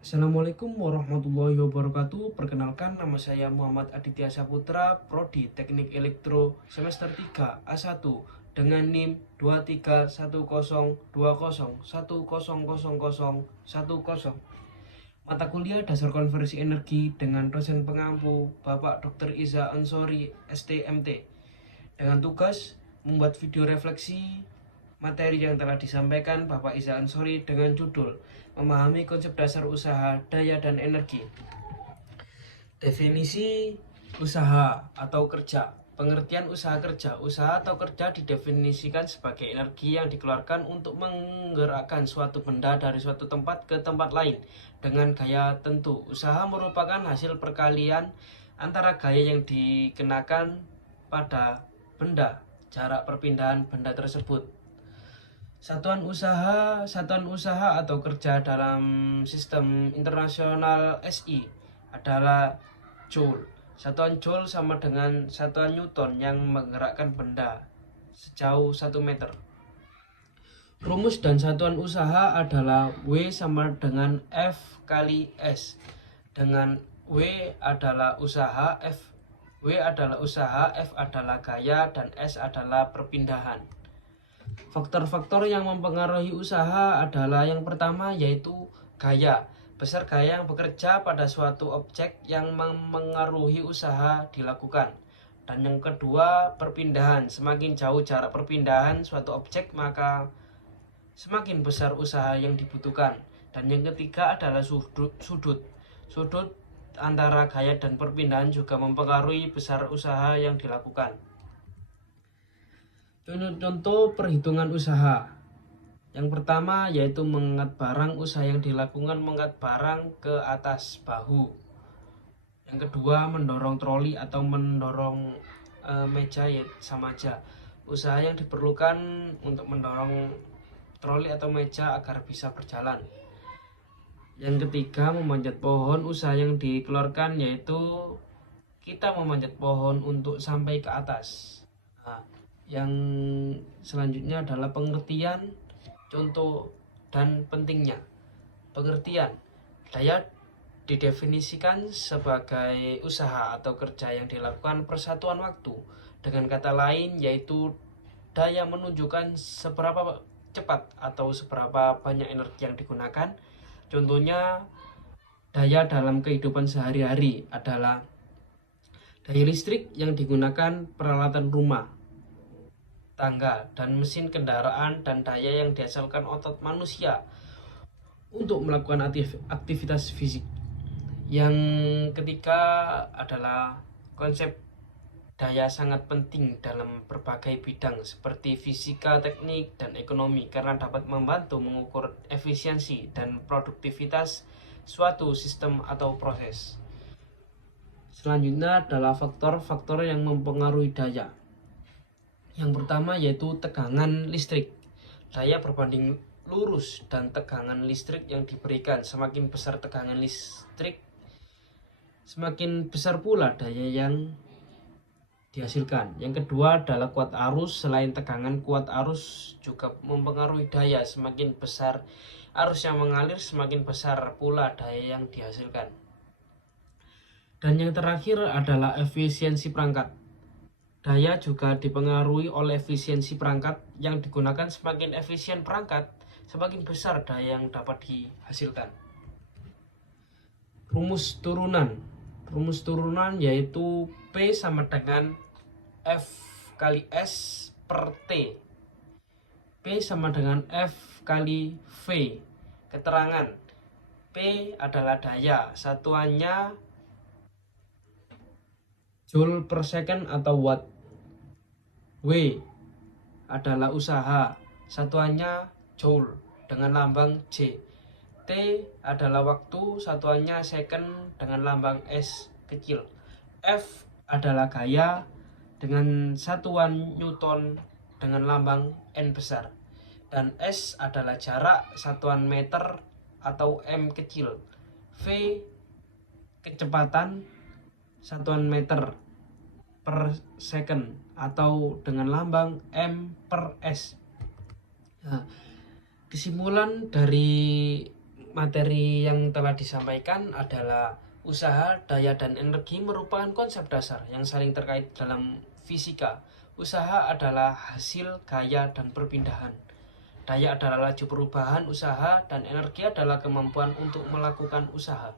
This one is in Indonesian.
Assalamualaikum warahmatullahi wabarakatuh. Perkenalkan, nama saya Muhammad Aditya Saputra, Prodi Teknik Elektro semester 3 A1 dengan NIM 23102010010. Mata kuliah dasar konversi energi dengan dosen pengampu Bapak Dr. Iza Ansori STMT, dengan tugas membuat video refleksi materi yang telah disampaikan Bapak Iza Ansori dengan judul Memahami Konsep Dasar Usaha, Daya, dan Energi. Definisi usaha atau kerja. Pengertian usaha kerja. Usaha atau kerja didefinisikan sebagai energi yang dikeluarkan untuk menggerakkan suatu benda dari suatu tempat ke tempat lain dengan gaya tentu. Usaha merupakan hasil perkalian antara gaya yang dikenakan pada benda, jarak perpindahan benda tersebut. Satuan usaha atau kerja dalam sistem internasional SI adalah Joule. Satuan Joule sama dengan satuan Newton yang menggerakkan benda sejauh 1 meter. Rumus dan satuan usaha adalah W sama dengan F kali S, dengan W adalah usaha, F adalah gaya, dan S adalah perpindahan. Faktor-faktor yang mempengaruhi usaha adalah yang pertama yaitu gaya. Besar gaya yang bekerja pada suatu objek yang mempengaruhi usaha dilakukan. Dan yang kedua, perpindahan. Semakin jauh jarak perpindahan suatu objek, maka semakin besar usaha yang dibutuhkan. Dan yang ketiga adalah sudut. Sudut antara gaya dan perpindahan juga mempengaruhi besar usaha yang dilakukan. Contoh perhitungan usaha. Yang pertama yaitu mengangkat barang. Usaha yang dilakukan mengangkat barang ke atas bahu. Yang kedua mendorong troli atau mendorong meja, ya sama aja. Usaha yang diperlukan untuk mendorong troli atau meja agar bisa berjalan. Yang ketiga memanjat pohon. Usaha yang dikeluarkan yaitu kita memanjat pohon untuk sampai ke atas. Yang selanjutnya adalah pengertian, contoh, dan pentingnya. Pengertian. Daya didefinisikan sebagai usaha atau kerja yang dilakukan persatuan waktu. Dengan kata lain yaitu daya menunjukkan seberapa cepat atau seberapa banyak energi yang digunakan. Contohnya daya dalam kehidupan sehari-hari adalah daya listrik yang digunakan peralatan rumah, tangga, dan mesin kendaraan, dan daya yang dihasilkan otot manusia untuk melakukan aktivitas fisik. Yang ketiga adalah konsep daya sangat penting dalam berbagai bidang seperti fisika, teknik, dan ekonomi karena dapat membantu mengukur efisiensi dan produktivitas suatu sistem atau proses. Selanjutnya adalah faktor-faktor yang mempengaruhi daya. Yang pertama yaitu tegangan listrik. Daya berbanding lurus dan tegangan listrik yang diberikan. Semakin besar tegangan listrik, semakin besar pula daya yang dihasilkan. Yang kedua adalah kuat arus. Selain tegangan, kuat arus juga mempengaruhi daya. Semakin besar arus yang mengalir, semakin besar pula daya yang dihasilkan. Dan yang terakhir adalah efisiensi perangkat. Daya juga dipengaruhi oleh efisiensi perangkat yang digunakan. Semakin efisien perangkat, semakin besar daya yang dapat dihasilkan. Rumus turunan yaitu P sama dengan F kali S per T. P sama dengan F kali V. Keterangan. P adalah daya, satuannya Joule per second atau watt. W adalah usaha, satuannya Joule dengan lambang J. T adalah waktu, satuannya second dengan lambang S kecil. F adalah gaya dengan satuan Newton dengan lambang N besar. Dan S adalah jarak, satuan meter atau M kecil. V kecepatan, satuan meter per second atau dengan lambang M per S. Nah, kesimpulan dari materi yang telah disampaikan adalah usaha, daya, dan energi merupakan konsep dasar yang saling terkait dalam fisika. Usaha adalah hasil, gaya, dan perpindahan. Daya adalah laju perubahan usaha, dan energi adalah kemampuan untuk melakukan usaha.